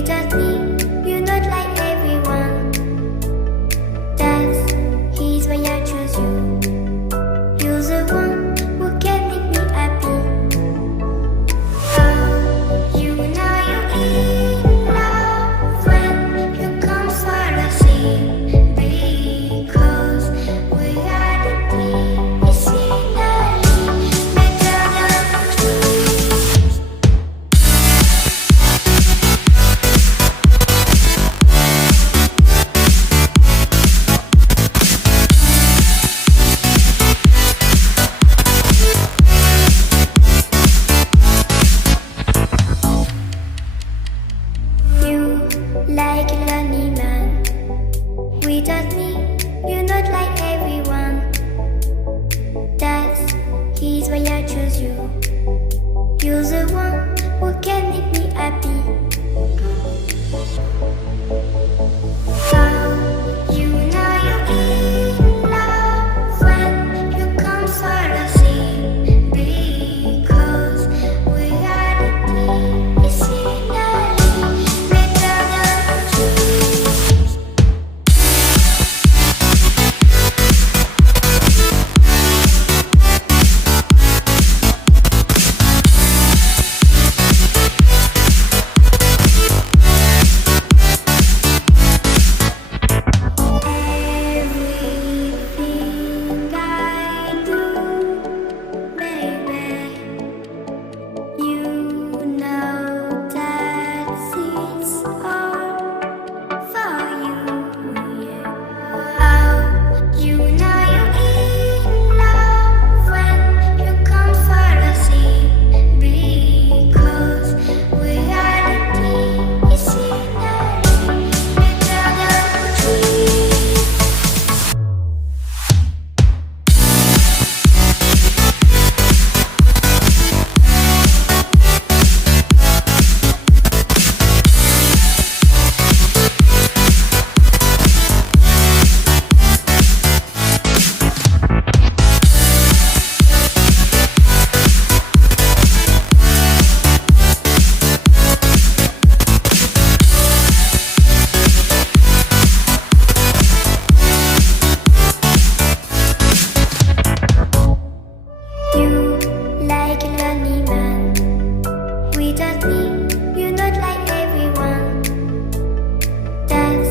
Without me, you're not like everyone. That's he's why I choose you. You're the one who can make me happy. Oh, you know you're in love when you come for the sea. Because we are the medicinally better than trees. You like a lonely man. Without me, you're not like everyone. That's he's why I choose you. You're the one who can make me happy. Oh, you know you're in love when you come for the sea. Because we are the medicinally better than trees. Everything I do, baby, you know that it's all for you, yeah. Oh, you know you're in love when you come for the sea. Because we are the medicinally better than trees. You like a lonely man. Without me, you're not like everyone. That's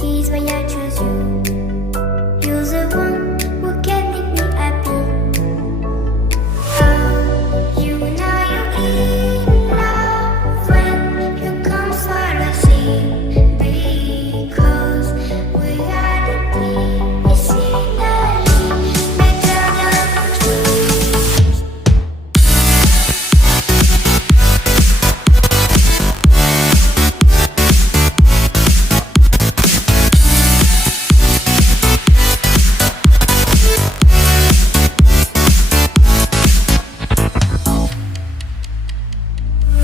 he's why I choose you. You're the one who can make me happy. Oh, you know you're in love when you come for the sea. Because we are the medicinally better than trees.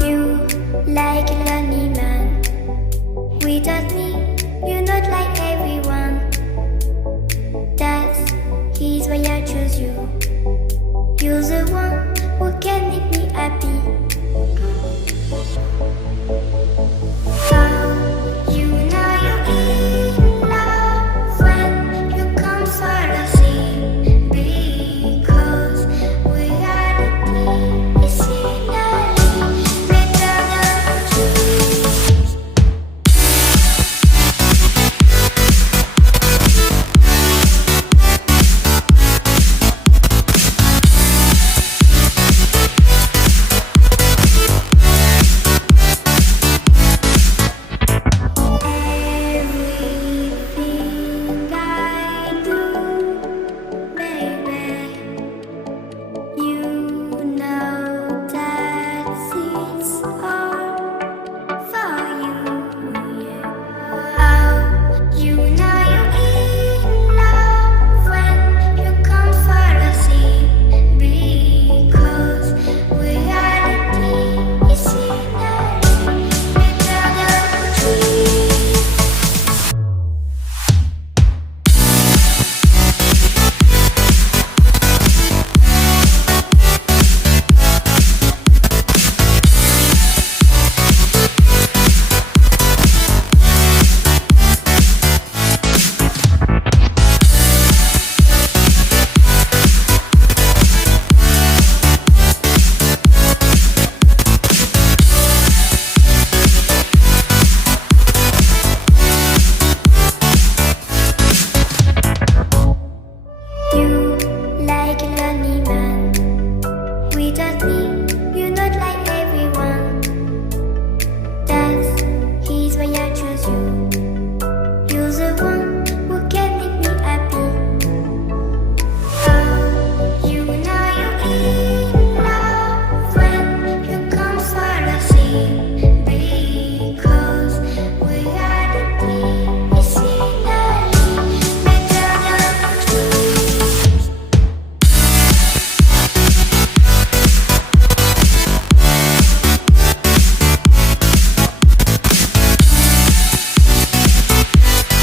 You like a lonely man. Without me, you're not like everyone. That's he's why I choose you. You're the one who can make me happy. Oh, you know you're in love when you come for the sea. Because we are the medicinally better than trees. just me.